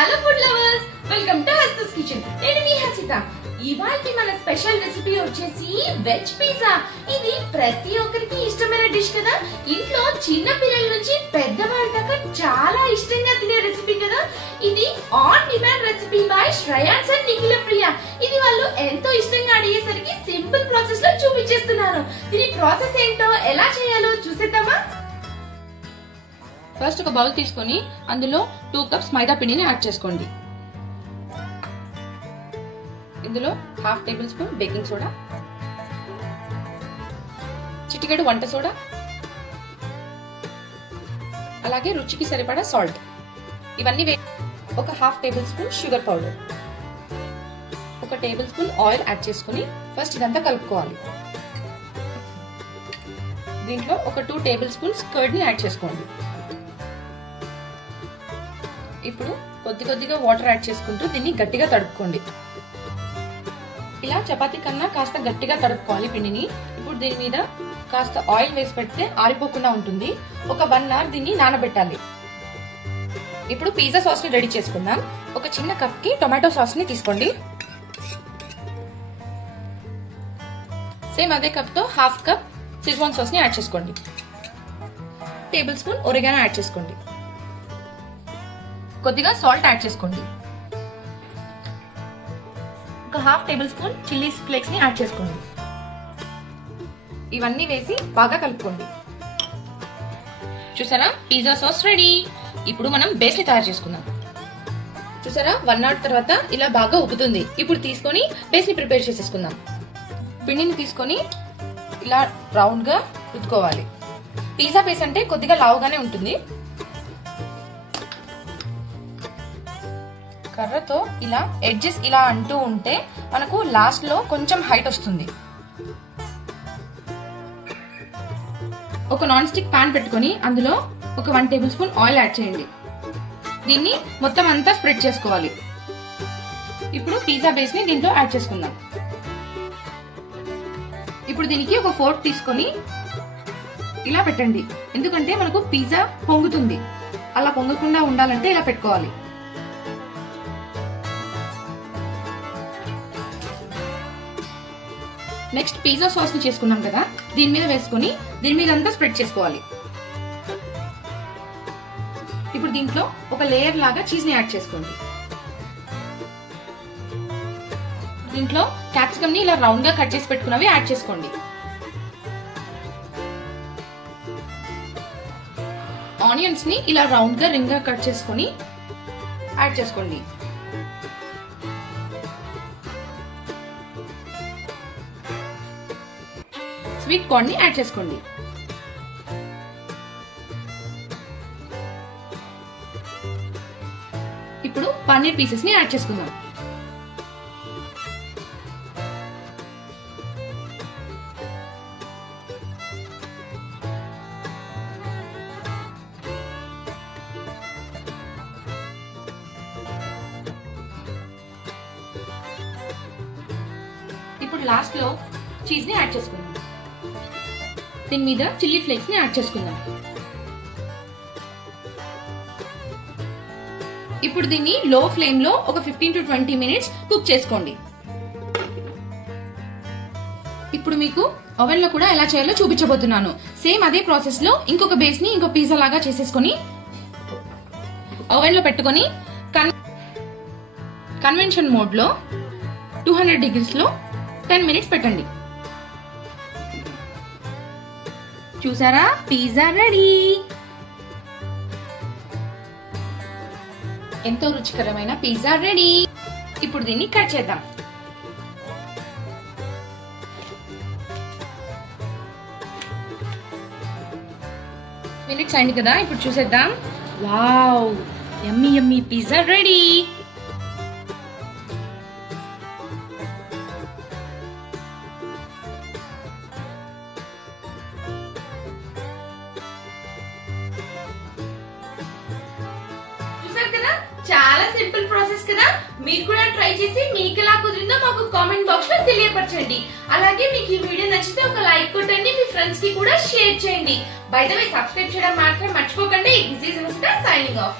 Hello food lovers, welcome to హస్తస్ kitchen. నేను మీ హసిత. ఇవాల్టి మన స్పెషల్ రెసిపీ వచ్చేసి వెజ్ పిజ్జా. ఇది ప్రతి ఒక్కరికి ఇష్టమైన డిష్ కదా. ఇంట్లో చిన్న పిల్లల నుంచి పెద్దవాళ్ళ దాకా చాలా ఇష్టంగా తినే రెసిపీ కదా. ఇది on demand recipe by Shreyans and Nikhila Priya. ఇది వాళ్ళు ఎంతో ఇష్టంగా అడిగేసరికి సింపుల్ ప్రాసెస్ లో చూపించేస్తున్నాను. దీని ప్రాసెస్ ఏంటో ఎలా చేయాలో చూసేద్దామా? ఫస్ట్ ఒక బౌల్ తీసుకొని అందులో 2 కప్స్ మైదా పిండిని యాడ్ చేసుకోండి. ఇందులో 1/2 టేబుల్ స్పూన్ బేకింగ్ సోడా, చిటికెడు వంట సోడా, అలాగే రుచికి సరిపడా సాల్ట్. ఇవన్నీ ఒక 1/2 table spoon sugar powder, 1 table spoon oil add చేసుకుని ఫస్ట్ ఇదంతా కలుపుకోవాలి. దీంట్లో ఒక 2 టేబుల్ స్పూన్స్ కర్డ్ ని యాడ్ చేసుకోండి. ఇప్పుడు కొద్దిగా వాటర్ యాడ్ చేసుకుంటూ దీన్ని గట్టిగా తడుపుకోండి. ఇలా చపాతీ కన్నా కాస్త గట్టిగా తడుపుకోవాలి పిండిని. ఇప్పుడు దీని మీద కాస్త ఆయిల్ వేసి పెడితే ఆరిపోకుండా ఉంటుంది. ఒక 1 అవర్ దీన్ని నానబెట్టాలి. ఇప్పుడు పిజ్జా సాస్ ని రెడీ చేసుకుందాం. ఒక చిన్న కప్ కి టొమాటో సాస్ ని తీసుకోండి. సేమ్ అదే కప్ తో 1/2 కప్ సిజ్వాన్ సాస్ ని యాడ్ చేసుకోండి. టేబుల్ స్పూన్ ఒరిగానో యాడ్ చేసుకోండి. కొద్దిగా సాల్ట్ యాడ్ చేసుకోండి. ఒక 1/2 టేబుల్ స్పూన్ చిల్లీ ఫ్లేక్స్ ని యాడ్ చేసుకోండి. ఇవన్నీ వేసి బాగా కలుపుకోండి. చూసారా, పిజ్జా సాస్ రెడీ. ఇప్పుడు మనం బేస్ ని తయారు చేసుకుందాం. చూసారా, 1 అవర్ తర్వాత ఇలా బాగా ఉబ్బుతుంది. ఇప్పుడు తీసుకొని బేస్ ని ప్రిపేర్ చేసేసుకుందాం. పిండిని తీసుకొని ఇలా రౌండ్ గా రుద్దుకోవాలి. పిజ్జా బేస్ అంటే కొద్దిగా లావుగానే ఉంటుంది. కర్రతో ఇలా ఎడ్జెస్ ఇలా అంటూ ఉంటే మనకు లాస్ట్ లో కొంచెం హైట్ వస్తుంది. ఒక నాన్ స్టిక్ పాన్ పెట్టుకొని అందులో ఒక 1 టేబుల్ స్పూన్ ఆయిల్ యాడ్ చేయండి. దీన్ని మొత్తం అంతా స్ప్రెడ్ చేసుకోవాలి. ఇప్పుడు పిజ్జా బేస్ ని దీంట్లో యాడ్ చేసుకుందాం. ఇప్పుడు దీనికి ఒక ఫోర్క్ తీసుకొని ఇలా పెట్టండి. ఎందుకంటే మనకు పిజ్జా పొంగుతుంది. అలా పొంగకుండా ఉండాలంటే ఇలా పెట్టుకోవాలి. నెక్స్ట్ పిజ్జా సాస్ ని చేసుకున్నాం కదా, దీని మీద వేసుకొని దీని మీద అంతా స్ప్రెడ్ చేసుకోవాలి. ఇప్పుడు దీంట్లో ఒక లేయర్ లాగా చీజ్ ని యాడ్ చేసుకోండి. దీంట్లో క్యాప్సికమ్ ని ఇలా రౌండ్ గా కట్ చేసి పెట్టుకున్నవి యాడ్ చేసుకోండి. ఆనియన్స్ ని ఇలా రౌండ్ గా రింగ్ గా కట్ చేసుకొని యాడ్ చేసుకోండి. స్వీట్ కార్న్ ని యాడ్ చేసుకోండి. ఇప్పుడు పన్నీర్ పీసెస్ ని యాడ్ చేసుకుందాం. ఇప్పుడు లాస్ట్ లో చీజ్ ని యాడ్ చేసుకుందాం. దీని మీద చిల్లీ ఫ్లేక్స్ ని యాడ్ చేసుకుందాం. ఇప్పుడు దీన్ని లో ఫ్లేమ్ లో ఒక 15 to 20 మినిట్స్ కుక్ చేసుకోండి. ఇప్పుడు మీకు ఓవెన్ లో కూడా ఎలా చేయాలో చూపించబోతున్నాను. సేమ్ అదే ప్రాసెస్ లో ఇంకొక బేస్ ని ఇంకో పిజ్జా లాగా చేసేసుకొని ఓవెన్ లో పెట్టుకొని కన్వెన్షన్ మోడ్ లో 200 degrees లో 10 మినిట్స్ పెట్టండి. చూసారా, పిజ్జా రెడీ. ఎంతో రుచికరమైన పిజ్జా రెడీ. ఇప్పుడు దీన్ని కట్ చేద్దాం. మినిట్స్ అయింది కదా, ఇప్పుడు చూసేద్దాం. వావ్, యమ్మీ యమ్మీ పిజ్జా రెడీ. కదా, చాలా సింపుల్ ప్రాసెస్ కదా. మీరు కూడా ట్రై చేసి మీకు ఎలా కుదిరిందో మాకు కామెంట్ బాక్స్ లో తెలియపరచండి. అలాగే మీకు ఈ వీడియో నచ్చితే ఒక లైక్ కొట్టండి, మీ ఫ్రెండ్స్ కి కూడా షేర్ చేయండి. బై ద వే, సబ్స్క్రైబ్ చేయడం మాత్రం మర్చిపోకండి. This is Hasitha signing off.